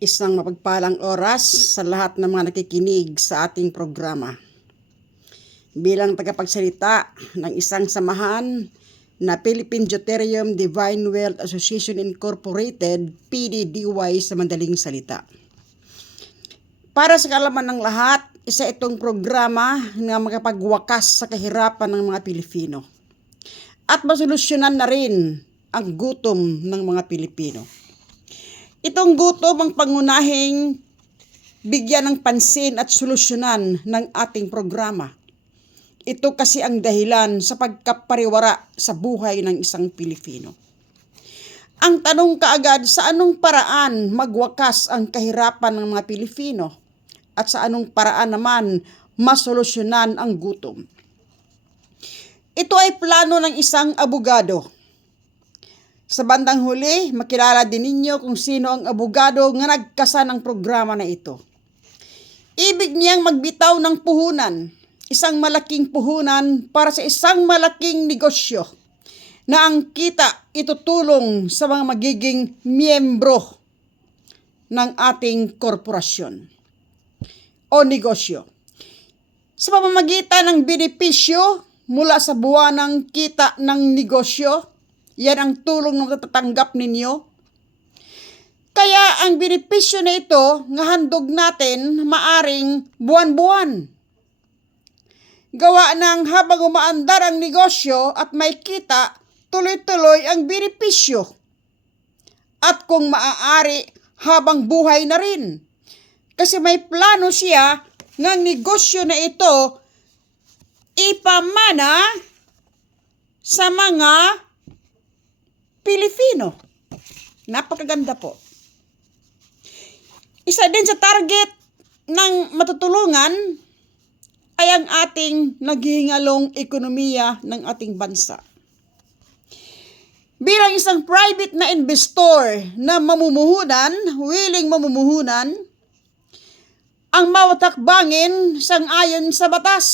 Isang mapagpalang oras sa lahat ng mga nakikinig sa ating programa. Bilang tagapagsalita ng isang samahan na Philippine Deuterium Divine Wealth Association Incorporated, PDDY sa madaling salita. Para sa kaalaman ng lahat, isa itong programa na makapagwakas sa kahirapan ng mga Pilipino at masolusyonan na rin ang gutom ng mga Pilipino. Itong gutom ang pangunahing bigyan ng pansin at solusyonan ng ating programa. Ito kasi ang dahilan sa pagkapariwara sa buhay ng isang Pilipino. Ang tanong kaagad, sa anong paraan magwakas ang kahirapan ng mga Pilipino? At sa anong paraan naman masolusyonan ang gutom? Ito ay plano ng isang abogado. Sa bandang huli, makilala din ninyo kung sino ang abogado nga nagkasa ng programa na ito. Ibig niyang magbitaw ng puhunan, isang malaking puhunan para sa isang malaking negosyo na ang kita itutulong sa mga magiging miyembro ng ating korporasyon o negosyo. Sa pamamagitan ng benepisyo mula sa buwanang kita ng negosyo, yan ang tulong na matatanggap ninyo. Kaya ang benepisyo na ito nga handog natin maaring buwan-buwan. Gawa ng habang umaandar ang negosyo at may kita, tuloy-tuloy ang benepisyo. At kung maaari, habang buhay na rin. Kasi may plano siya ng negosyo na ito ipamana sa mga Pilipino. Napakaganda po. Isa din sa target ng matutulungan ay ang ating naghihingalong ekonomiya ng ating bansa. Bilang isang private na investor na mamumuhunan, willing mamumuhunan, ang mawatakbangin sang-ayon sa batas.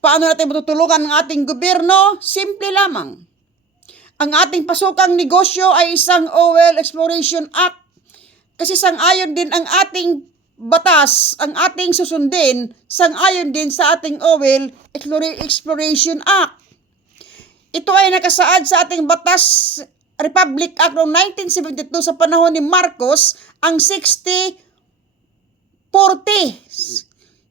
Paano natin matutulungan ang ating gobyerno? Simple lamang. Ang ating pasukang negosyo ay isang Oil Exploration Act. Kasi sang-ayon din ang ating batas, ang ating susundin, sang-ayon din sa ating Oil Exploration Act. Ito ay nakasaad sa ating batas Republic Act noong 1972 sa panahon ni Marcos, ang 60-40.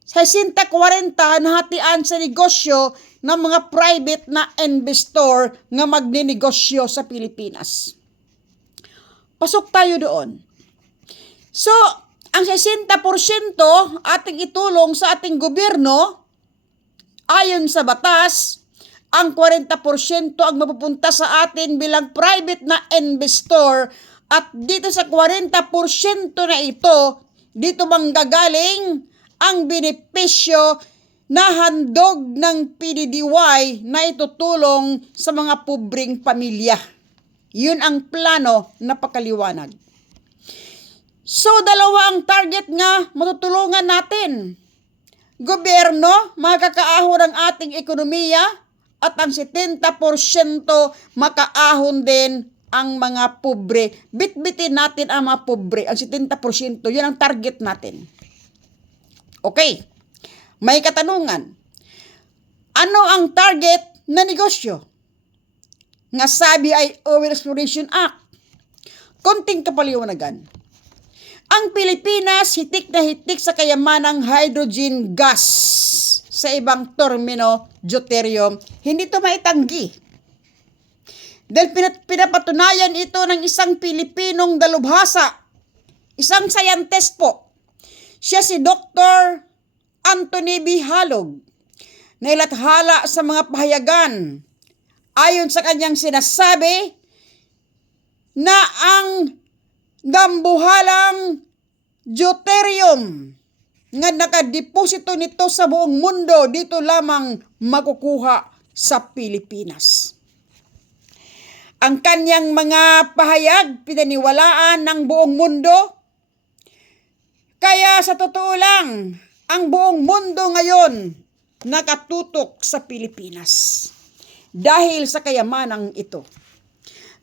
60-40 na hatian sa negosyo ng mga private na investor nga magninegosyo sa Pilipinas. Pasok tayo doon. So, ang 60% ating itulong sa ating gobyerno, ayon sa batas, ang 40% ang mapupunta sa atin bilang private na investor at dito sa 40% na ito, dito manggagaling ang benepisyo na handog ng PDDY na itutulong sa mga pobreng pamilya. Yun ang plano na pakaliwanag. So, dalawa ang target nga matutulungan natin. Gobyerno, makakaahon ang ating ekonomiya at ang 70% makaahon din ang mga pobre. Bitbitin natin ang mga pobre. Ang 70%, yun ang target natin. Okay. May katanungan. Ano ang target na negosyo? Nga sabi ay Oil Exploration Act. Konting kapaliwanagan. Ang Pilipinas hitik na hitik sa kayamanang hydrogen gas. Sa ibang termino, deuterium, hindi ito maitanggi. Dahil pinapatunayan ito ng isang Pilipinong dalubhasa. Isang scientist po. Siya si Dr. Anthony B. Halog, na ilathala sa mga pahayagan. Ayon sa kanyang sinasabi na ang dambuhalang deuterium nga nakadeposito nito sa buong mundo dito lamang makukuha sa Pilipinas. Ang kanyang mga pahayag pinaniwalaan ng buong mundo. Kaya sa totoo lang, ang buong mundo ngayon nakatutok sa Pilipinas dahil sa kayamanang ito.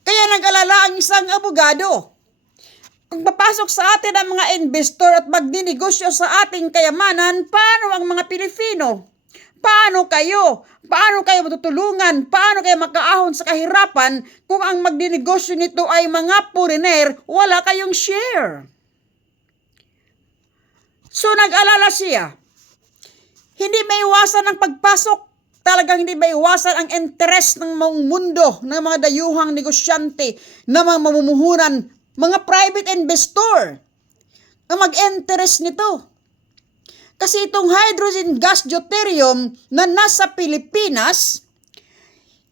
Kaya nag-alala ang isang abogado Kung papasok sa atin ang mga investor at magdinegosyo sa ating kayamanan, paano ang mga Pilipino? Paano kayo? Paano kayo matutulungan? Paano kayo makaahon sa kahirapan kung ang magdinegosyo nito ay mga foreigner, wala kayong share? So nag-alala siya. Hindi maiwasan ang pagpasok. Talagang hindi maiwasan ang interest ng mga mundo, ng mga dayuhang negosyante, ng mga mamumuhunan, mga private investor ang mag-interest nito. Kasi itong hydrogen gas deuterium na nasa Pilipinas,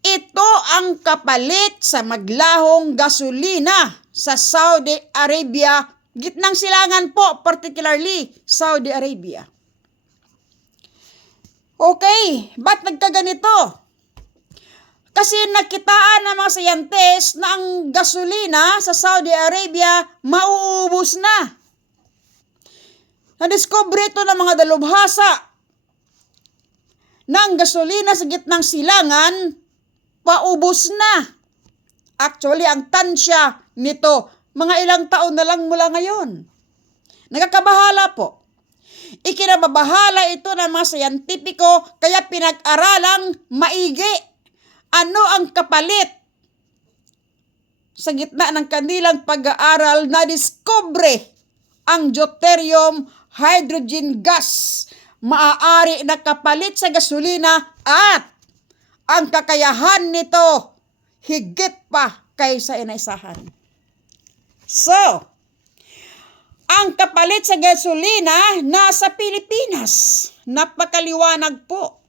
ito ang kapalit sa maglahong gasolina sa Saudi Arabia, gitnang silangan po, particularly Saudi Arabia. Okay, ba't nagkaganito? Kasi nakitaan ng mga sayantist na ang gasolina sa Saudi Arabia mauubos na. Nadiscover ito ng mga dalubhasa na ang gasolina sa gitnang silangan paubos na. Actually, ang tansya nito, mga ilang taon na lang mula ngayon. Nakakabahala po. Ikinababahala ito ng mga sayantipiko, kaya pinag-aralang maigi. Ano ang kapalit? Sa gitna ng kanilang pag-aaral, na-discover ang deuterium hydrogen gas. Maaari na kapalit sa gasolina at ang kakayahan nito higit pa kaysa inaisahan. So, ang kapalit sa gasolina nasa Pilipinas. Napakaliwanag po.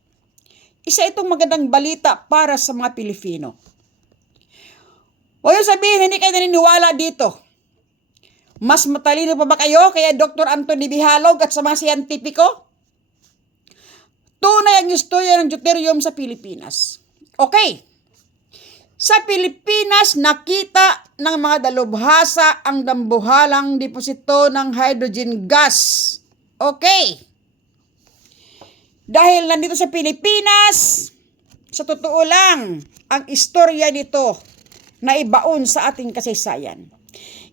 Isa itong magandang balita para sa mga Pilipino. Huwag yung sabihin, hindi kayo naniniwala dito. Mas matalino pa ba kayo kaya Dr. Anthony Bihalog at sa mga siyentipiko? Tunay ang istorya ng deuterium sa Pilipinas. Okay. Sa Pilipinas, nakita ng mga dalubhasa ang dambuhalang deposito ng hydrogen gas. Okay. Dahil nandito sa Pilipinas, sa totoo lang, ang istorya nito na ibaon sa ating kasaysayan.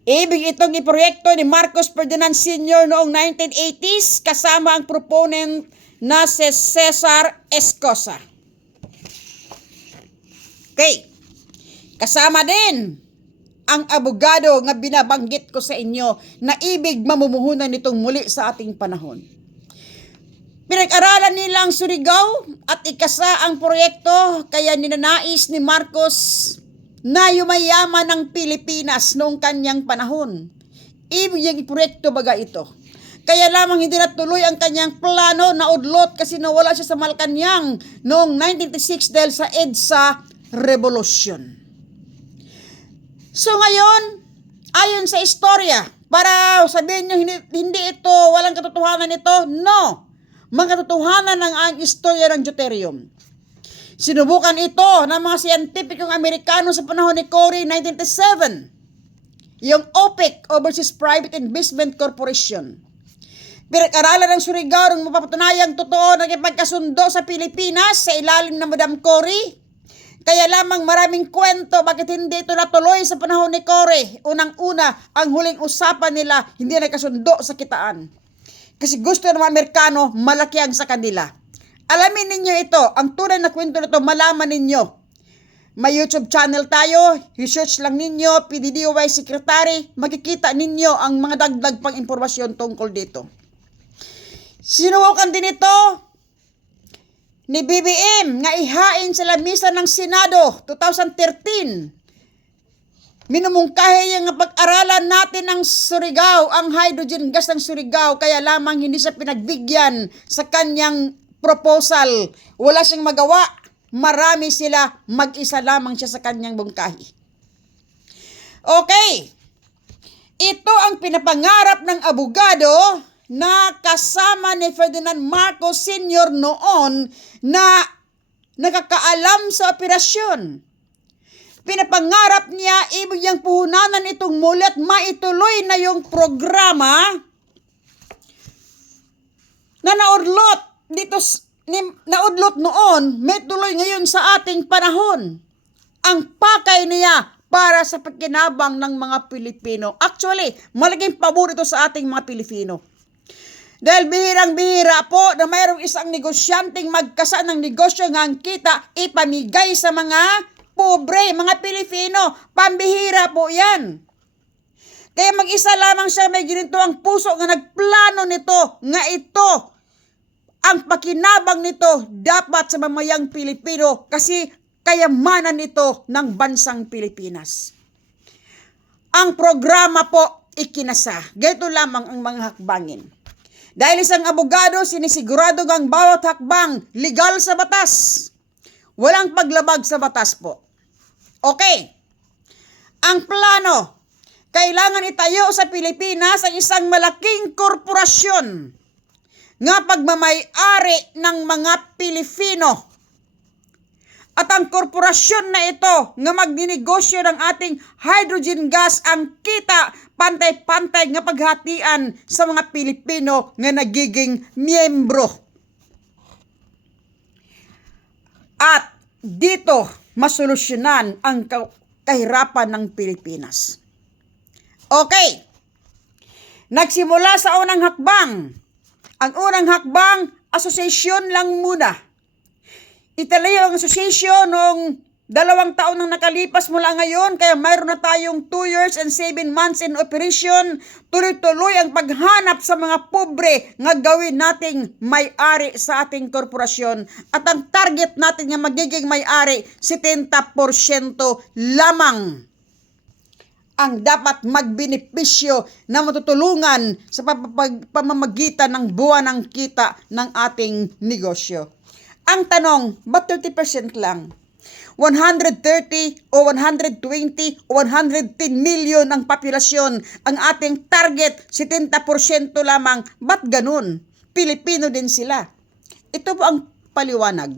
Ibig itong iproyekto ni Marcos Ferdinand Sr. noong 1980s kasama ang proponent na si Cesar Escosa. Okay. Kasama din ang abogado nga binabanggit ko sa inyo na ibig mamumuhunan nitong muli sa ating panahon. Pinag-aralan nila ang Surigao at ikasa ang proyekto kaya ninanais ni Marcos na yumayaman ng Pilipinas noong kanyang panahon. Ibig yung proyekto baga ito. Kaya lamang hindi natuloy ang kanyang plano na udlot kasi nawala siya sa Malacanang noong 1996 dahil sa EDSA Revolution. So ngayon, ayon sa istorya, para sabihin nyo hindi ito, walang katotohanan ito, no. Mga katotohanan ng ang istorya ng deuterium. Sinubukan ito ng mga siyentipikong Amerikano sa panahon ni Cory 1997. Yung OPEC, Overseas Private Investment Corporation. Pinag-aralan ng Surigao ng mapapatunayang totoo na ipagkasundo sa Pilipinas sa ilalim ng Madam Cory. Kaya lamang maraming kwento bakit hindi ito natuloy sa panahon ni Cory. Unang-una, ang huling usapan nila hindi nagkasundo sa kitaan. Kasi gusto ng mga Amerikano, malaki ang sa kanila. Alamin ninyo ito, ang tunay na kwento na ito, malaman ninyo. May YouTube channel tayo, research lang ninyo, PDDOY Secretary, makikita ninyo ang mga dagdag pang impormasyon tungkol dito. Sinubukan din ito ni BBM nga ihain sa lamisa ng Senado 2013. Minumungkahi yung pag-aralan natin ng Surigao, ang hydrogen gas ng Surigao, kaya lamang hindi siya pinagbigyan sa kanyang proposal. Wala siyang magawa. Marami sila, mag-isa lamang siya sa kanyang bungkahi. Okay. Ito ang pinapangarap ng abogado na kasama ni Ferdinand Marcos Sr. noon na nakakaalam sa operasyon. Pinapangarap niya, ibig niyang puhunanan itong muli at maituloy na yung programa na naudlot dito, naudlot noon, may tuloy ngayon sa ating panahon. Ang pakay niya, para sa pagkinabang ng mga Pilipino. Actually, malaking pabor ito sa ating mga Pilipino. Dahil bihirang-bihira po na mayroong isang negosyanteng magkasa ng negosyo nga ang kita ipamigay sa mga pobre, mga Pilipino. Pambihira po yan. Kaya mag-isa lamang siya may ginito ang puso nga nagplano nito nga ito ang pakinabang nito dapat sa mamayang Pilipino kasi kayamanan nito ng bansang Pilipinas. Ang programa po ikinasa. Ganito lamang ang mga hakbangin. Dahil isang abogado, sinisigurado ang bawat hakbang legal sa batas. Walang paglabag sa batas po. Okay. Ang plano, kailangan itayo sa Pilipinas ang isang malaking korporasyon nga pagmamay-ari ng mga Pilipino. At ang korporasyon na ito nga magninegosyo ng ating hydrogen gas ang kita pantay-pantay nga paghatian sa mga Pilipino nga nagiging miyembro. At dito masolusyonan ang kahirapan ng Pilipinas. Okay. Nagsimula sa unang hakbang. Ang unang hakbang, asosasyon lang muna. Italayo ang asosasyon noong 2 taon nang nakalipas mula ngayon, kaya mayroon na tayong 2 years and 7 months in operation. Tuloy-tuloy ang paghanap sa mga pobre nga gawin nating may-ari sa ating korporasyon. At ang target natin nga magiging may-ari, 70% lamang ang dapat magbenepisyo na matutulungan sa pamamagitan ng buwanang kita ng ating negosyo. Ang tanong, ba't 30% lang? 130 o 120 o 110 million ang populasyon, ang ating target 70% lamang. Ba't ganun? Pilipino din sila. Ito po ang paliwanag.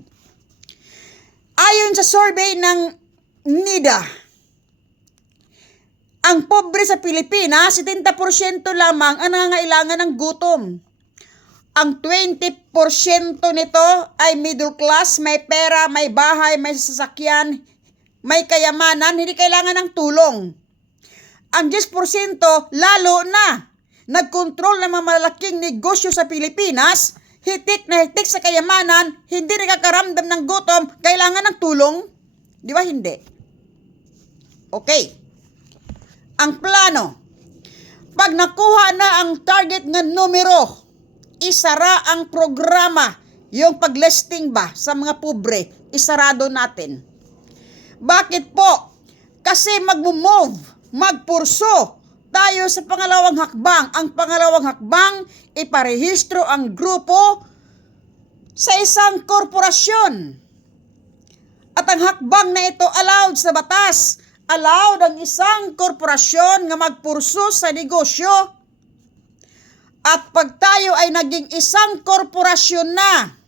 Ayon sa survey ng NIDA, ang pobre sa Pilipinas, 70% lamang ang nangangailangan ng gutom. Ang 20% nito ay middle class, may pera, may bahay, may sasakyan, may kayamanan, hindi kailangan ng tulong. Ang 10% lalo na nagkontrol ng mga malaking negosyo sa Pilipinas, hitik na hitik sa kayamanan, hindi nakakaramdam ng gutom, kailangan ng tulong. Di ba hindi? Okay. Ang plano, pag nakuha na ang target ng numero, isara ang programa, yung pag-listing ba sa mga pobre, isarado natin. Bakit po? Kasi magmumove, magpurso tayo sa pangalawang hakbang. Ang pangalawang hakbang, iparehistro ang grupo sa isang korporasyon. At ang hakbang na ito allowed sa batas, allowed ang isang korporasyon nga magpurso sa negosyo. At pag tayo ay naging isang korporasyon na,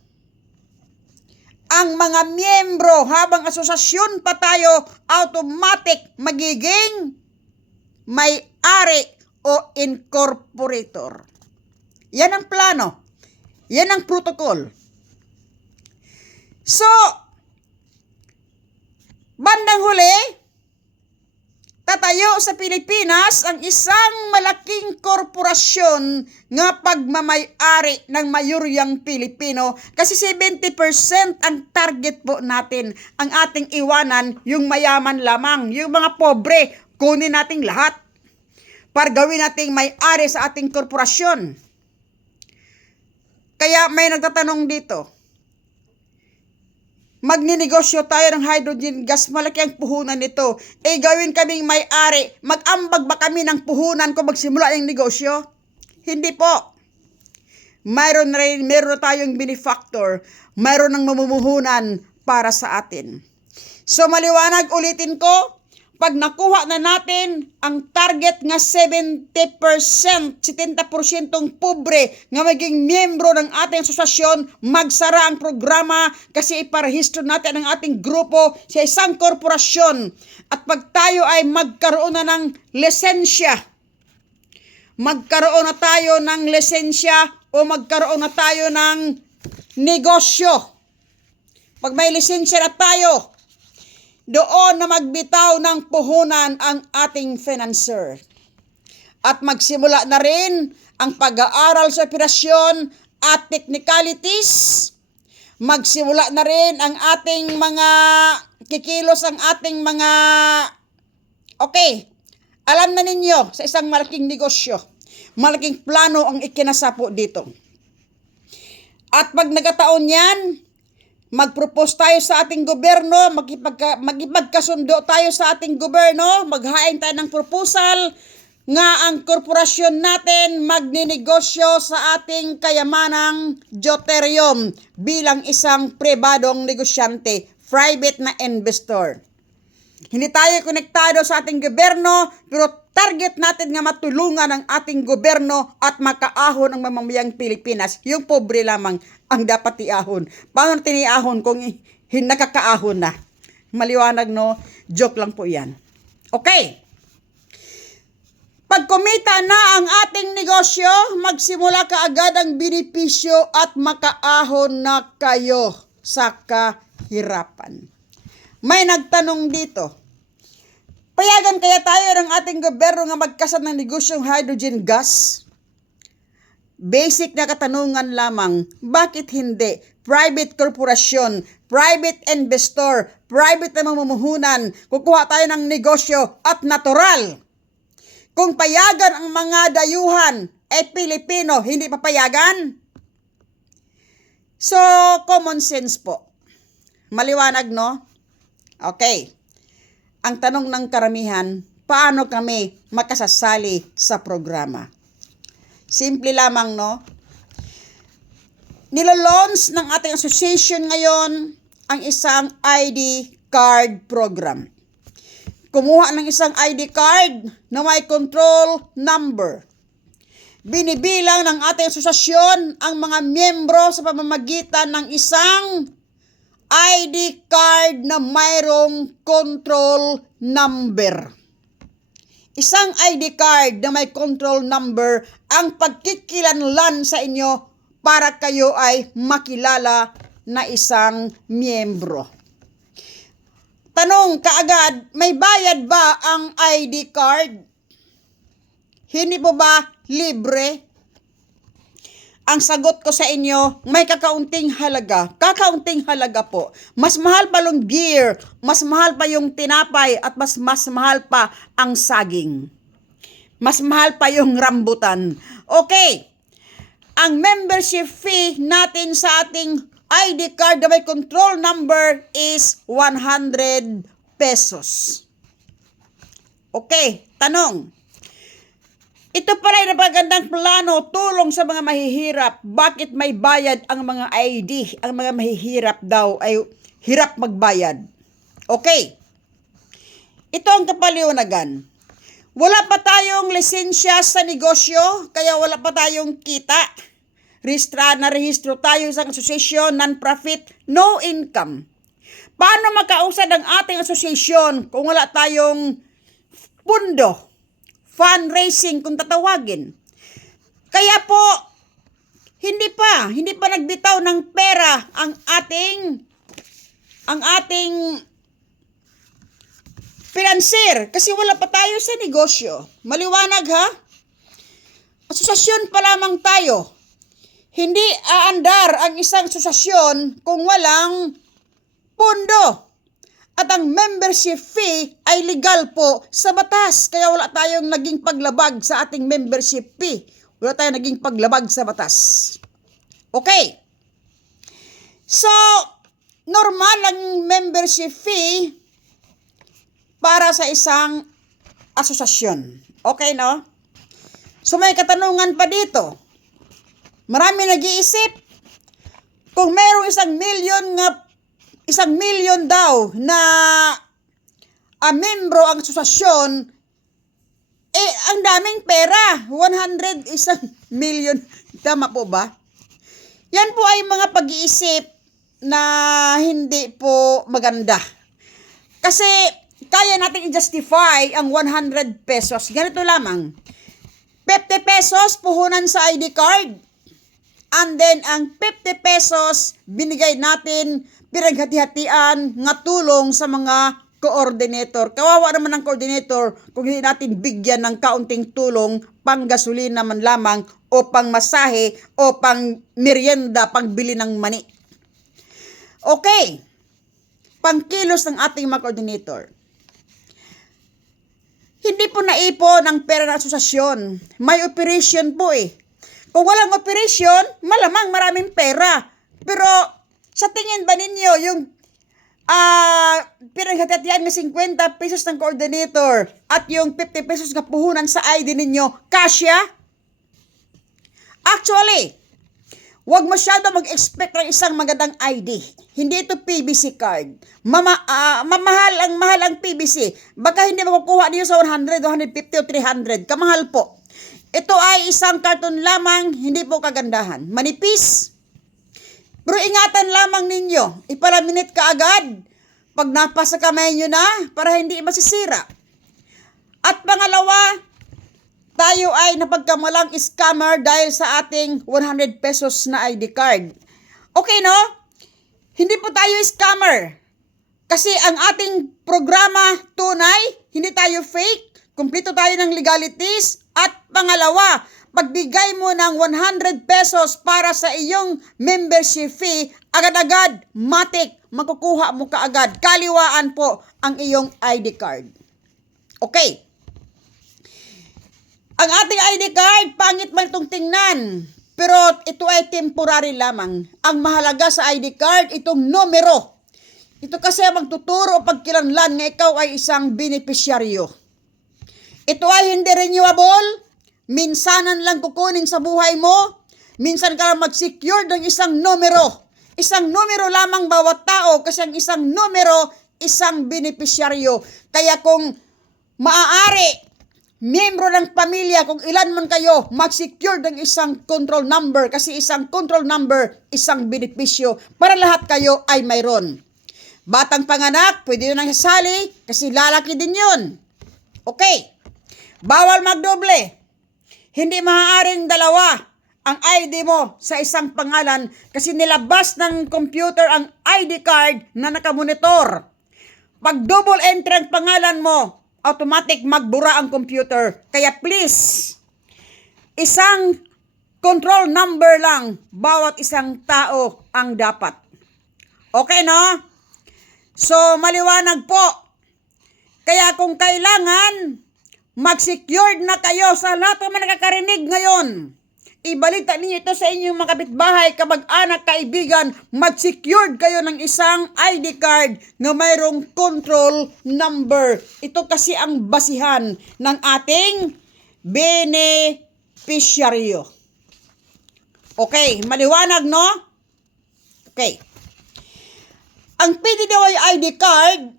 ang mga miyembro habang asosasyon pa tayo, automatic magiging may-ari o incorporator. Yan ang plano. Yan ang protocol. So, bandang huli, tatayo sa Pilipinas ang isang malaking korporasyon nga pagmamay-ari ng mayoryang Pilipino kasi 70% ang target po natin. Ang ating iwanan, yung mayaman lamang, yung mga pobre, kunin nating lahat para gawin nating may-ari sa ating korporasyon. Kaya may nagtatanong dito, magninegosyo tayo ng hydrogen gas, malaki ang puhunan nito. Gawin kaming may-ari, mag-ambag ba kami ng puhunan kung magsimula yung negosyo? Hindi po. Meron na tayong benefactor, mayroon ng mamumuhunan para sa atin. So maliwanag, ulitin ko, pag nakuha na natin ang target nga 70%, 70% pobre nga maging miyembro ng ating asosasyon, magsara ang programa kasi iparehistro natin ang ating grupo sa isang korporasyon. At pag tayo ay magkaroon na ng lisensya, magkaroon na tayo ng lisensya o magkaroon na tayo ng negosyo. Pag may lisensya na tayo, doon na magbitaw ng puhunan ang ating financier. At magsimula na rin ang pag-aaral sa operasyon at technicalities. Magsimula na rin ang ating mga kikilos, ang ating mga alam na ninyo sa isang malaking negosyo, malaking plano ang ikinasapo dito. At pag nagkataon yan, mag-propose tayo sa ating gobyerno, magipagkasundo tayo sa ating gobyerno, maghain tayo ng proposal nga ang korporasyon natin magninegosyo sa ating kayamanang deuterium bilang isang pribadong negosyante, private na investor. Hindi tayo konektado sa ating gobyerno, pero target natin nga matulungan ang ating gobyerno at makaahon ang mamamayang Pilipinas. Yung pobre lamang ang dapat iahon. Paano natin iahon kung nakakaahon na? Maliwanag, no? Joke lang po yan. Okay. Pag kumita na ang ating negosyo, magsimula kaagad ang benepisyo at makaahon na kayo sa kahirapan. May nagtanong dito, payagan kaya tayo ng ating gobyerno nga magkasad ng negosyong hydrogen gas? Basic na katanungan lamang, bakit hindi? Private corporation, private investor, private na mamumuhunan, kukuha tayo ng negosyo at natural. Kung payagan ang mga dayuhan, Pilipino, hindi papayagan? So, common sense po. Maliwanag, no? Okay. Ang tanong ng karamihan, paano kami makasasali sa programa? Simple lamang, no? Nilalaunch ng ating association ngayon ang isang ID card program. Kumuha ng isang ID card na may control number. Binibilang ng ating asosasyon ang mga miyembro sa pamamagitan ng isang ID card na mayroong control number. Isang ID card na may control number ang pagkikilanlan sa inyo para kayo ay makilala na isang miyembro. Tanong kaagad, may bayad ba ang ID card? Hindi po ba libre? Ang sagot ko sa inyo, may kakaunting halaga. Kakaunting halaga po. Mas mahal pa yung gear, mas mahal pa yung tinapay, at mas mahal pa ang saging. Mas mahal pa yung rambutan. Okay, ang membership fee natin sa ating ID card na may control number is 100 pesos. Okay, tanong. Ito pala ay napagandang plano, tulong sa mga mahihirap. Bakit may bayad ang mga ID? Ang mga mahihirap daw ay hirap magbayad. Okay. Ito ang kapaliwanagan. Wala pa tayong lisensya sa negosyo, kaya wala pa tayong kita. Narehistro tayo sa association, non-profit, no income. Paano makausad ang ating association kung wala tayong pundo? Fundraising kung tatawagin. Kaya po, hindi pa nagbitaw ng pera ang ating financier kasi wala pa tayo sa negosyo. Maliwanag, ha? Asosasyon pa lamang tayo. Hindi aandar ang isang asosasyon kung walang pundo. At ang membership fee ay legal po sa batas. Kaya wala tayong naging paglabag sa ating membership fee. Wala tayong naging paglabag sa batas. Okay. So, normal ang membership fee para sa isang asosasyon. Okay, no? So, may katanungan pa dito. Marami nag-iisip, kung mayroong 1 million daw na membro ang asosasyon, ang daming pera. 100 million. Tama po ba? Yan po ay mga pag-iisip na hindi po maganda. Kasi kaya natin i-justify ang 100 pesos. Ganito lamang. 50 pesos puhunan sa ID card. And then, ang 50 pesos, binigay natin pinaghati-hatian nga tulong sa mga coordinator. Kawawa naman ang coordinator kung hindi natin bigyan ng kaunting tulong, pang gasolina man lamang, o pang masahe, o pang merienda, pang bili ng mani. Okay, pangkilos ng ating mga coordinator. Hindi po naipon ang pera ng asosasyon. May operation po eh. Kung walang operation, malamang maraming pera. Pero sa tingin ba ninyo yung pinaghatatian ng 50 pesos ng coordinator at yung 50 pesos na puhunan sa ID ninyo, kasya? Actually, wag masyado mag-expect ng isang magandang ID. Hindi ito PVC card. Mahal ang PVC. Baka hindi makukuha niyo sa 100, 150 o 300. Kamahal po. Ito ay isang karton lamang, hindi po kagandahan. Manipis. Pero ingatan lamang ninyo. Ipalaminate ka agad. Pag napasa kamay nyo na, para hindi masisira. At pangalawa, tayo ay napagkamalang scammer dahil sa ating 100 pesos na ID card. Okay, no? Hindi po tayo scammer. Kasi ang ating programa tunay, hindi tayo fake, kumpleto tayo ng legalities, at pangalawa, pagbigay mo ng 100 pesos para sa iyong membership fee, agad-agad, matik, makukuha mo kaagad. Kaliwaan po ang iyong ID card. Okay. Ang ating ID card, pangit man itong tingnan. Pero ito ay temporary lamang. Ang mahalaga sa ID card, itong numero. Ito kasi ang magtuturo o pagkilanlan na ikaw ay isang beneficiaryo. Ito ay hindi renewable. Minsanan lang kukunin sa buhay mo. Minsan ka lang mag-secure ng isang numero. Isang numero lamang bawat tao kasi ang isang numero, isang beneficiaryo. Kaya kung maaari, miyembro ng pamilya, kung ilan man kayo, mag-secure ng isang control number kasi isang control number, isang benepisyo para lahat kayo ay mayroon. Batang panganak, pwede nyo nang sasali kasi lalaki din yun. Okay. Bawal magdoble. Hindi maaaring dalawa ang ID mo sa isang pangalan kasi nilabas ng computer ang ID card na nakamonitor. Pag double entry ang pangalan mo, automatic magbura ang computer. Kaya please, isang control number lang bawat isang tao ang dapat. Okay, no? So, maliwanag po. Kaya kung kailangan, mag-secured na kayo sa lahat ng mga nakakarinig ngayon. Ibalita ninyo ito sa inyong mga kapitbahay, kamag-anak, kaibigan, mag-secured kayo ng isang ID card na mayroong control number. Ito kasi ang basihan ng ating beneficiaryo. Okay, maliwanag, no? Okay. Ang PDDY ID card,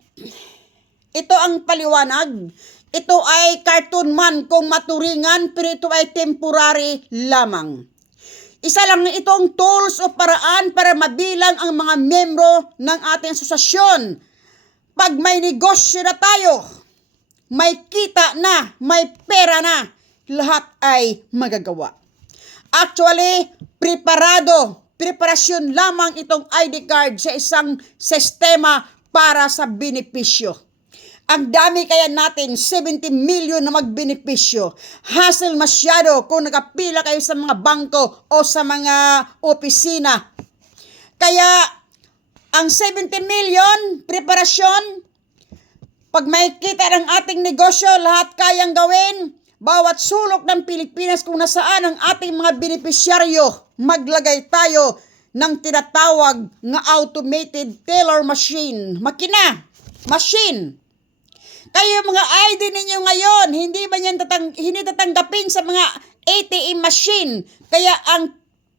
ito ang paliwanag. Ito ay cartoon man kung maturingan, pero ito ay temporary lamang. Isa lang itong tools o paraan para mabilang ang mga membro ng ating asosasyon. Pag may negosyo na tayo, may kita na, may pera na, lahat ay magagawa. Actually, preparasyon lamang itong ID card sa isang sistema para sa benepisyo. Ang dami kaya natin, 70 million na magbenepisyo. Hassle masyado kung nakapila kayo sa mga bangko o sa mga opisina. Kaya, ang 70 million, preparasyon, pag may kita ng ating negosyo, lahat kayang gawin. Bawat sulok ng Pilipinas kung nasaan ang ating mga beneficiaryo, maglagay tayo ng tinatawag na automated teller machine. Makina, machine. Kayo mga ID ninyo ngayon, hindi ba yan hindi tatanggapin sa mga ATM machine? Kaya ang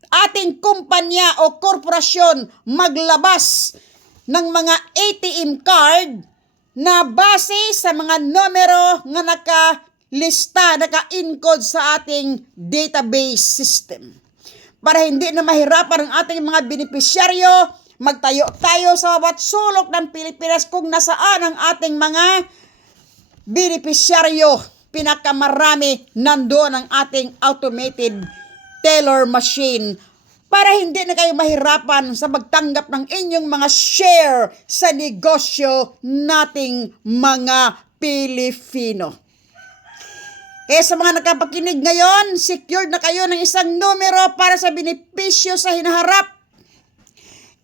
ating kumpanya o korporasyon maglabas ng mga ATM card na base sa mga numero na nakalista, naka-encode sa ating database system. Para hindi na mahirapan ang ating mga beneficiaryo, magtayo tayo sa bawat sulok ng Pilipinas kung nasaan ang ating mga beneficiaryo. Pinakamarami nandoon ang ating automated teller machine para hindi na kayo mahirapan sa magtanggap ng inyong mga share sa negosyo nating mga Pilipino. Kaya sa mga nakapakinig ngayon, secured na kayo ng isang numero para sa benepisyo sa hinaharap.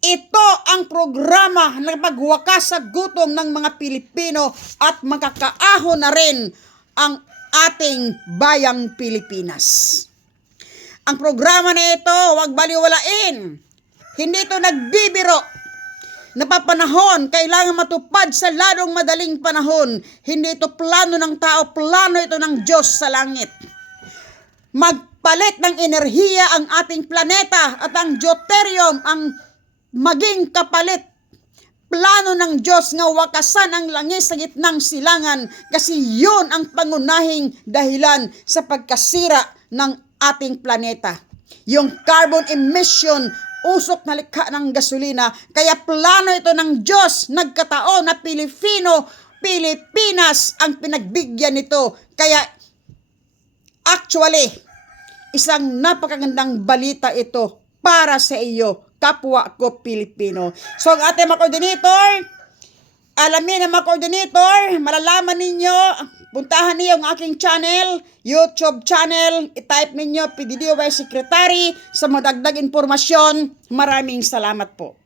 Ito ang programa na pagwakas sa gutom ng mga Pilipino at makakaahon na rin ang ating bayang Pilipinas. Ang programa na ito, huwag baliwalain. Hindi ito nagbibiro. Napapanahon, kailangan matupad sa lalong madaling panahon. Hindi ito plano ng tao, plano ito ng Diyos sa langit. Magpalit ng enerhiya ang ating planeta at ang deuterium ang maging kapalit. Plano ng Diyos nga wakasan ang langis sa gitnang silangan kasi yun ang pangunahing dahilan sa pagkasira ng ating planeta. Yung carbon emission, usok na likha ng gasolina, kaya plano ito ng Diyos, nagkataon na Pilipinas ang pinagbigyan nito. Kaya actually, isang napakagandang balita ito para sa iyo, kapwa ko Pilipino. So ang ating mga coordinator, alamin ang mga coordinator, malalaman ninyo, puntahan niyo ang aking channel, YouTube channel, i-type ninyo PDDOY Secretary sa madagdag informasyon. Maraming salamat po.